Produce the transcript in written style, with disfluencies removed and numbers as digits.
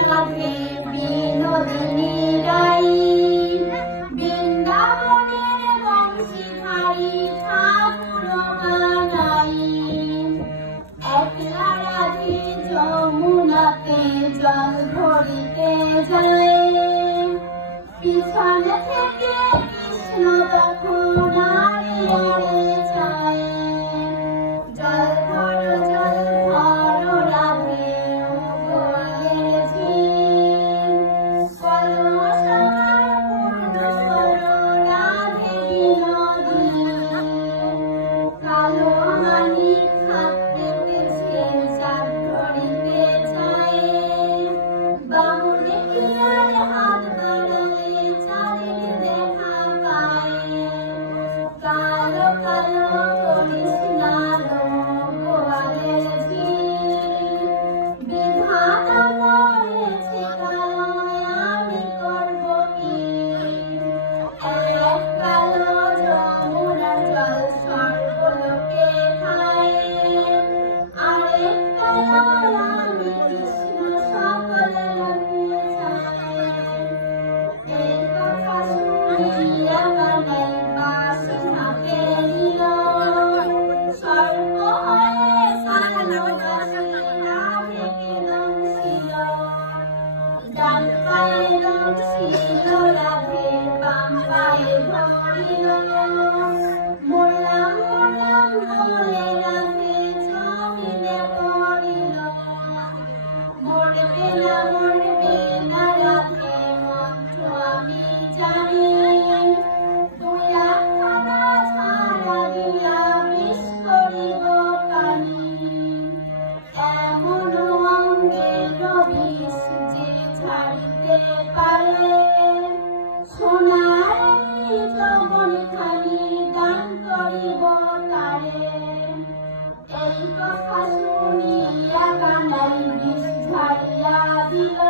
রাধে বিনোদিনী রাই, বৃন্দাবনের বংশীধারী ঠাকুর বানাই। একলা রাধে যমুনাতে জল ভরিতে যায়, পিছনে থেকে কৃষ্ণ তখন আড়িয়ারে যায়। জল ভরো রাধে ও গোয়ালের ঝিল, কলমশার পূর্ণ করো রাধে বিনোদিনী। কালো মানিক হাত পেতেছে চাঁদ ধরিতে চায়, বামুনে কিনারে হাত বাড়ালে চাঁদের দেখা পায়। কালো কালো করিস না গো গোয়ালের ঝিল, বিধাতা করেছে কালো আমি করব কি। এক কালো যমুনার জল সর্বলোকে খায়, আরেক কালো আমি কৃষ্ণ সকলে লোকে চায়। এই কথা শুনিয়া কানাই বাঁশি হাতে নিল, সর্প হয়ে কালো বাঁশি রাধেকে দংশিল। ডান পায়ে দংশিল রাধে, বাম পায়ে ধরিল, মরলাম মরলাম বলে রাধে জমিনে পড়িল। মরবে না রাধে মন্ত্র আমি জানি, তুই একখানা ছাড়া দিয়া বিষ করিব পানি। এমন অঙ্গের বিষ যে ছাড়িতে পারে, সোনার যৌবন খানি দান করিব তারে। এই কথা শুনিয়া কানাই বিষ ঝাড়িয়া দিল।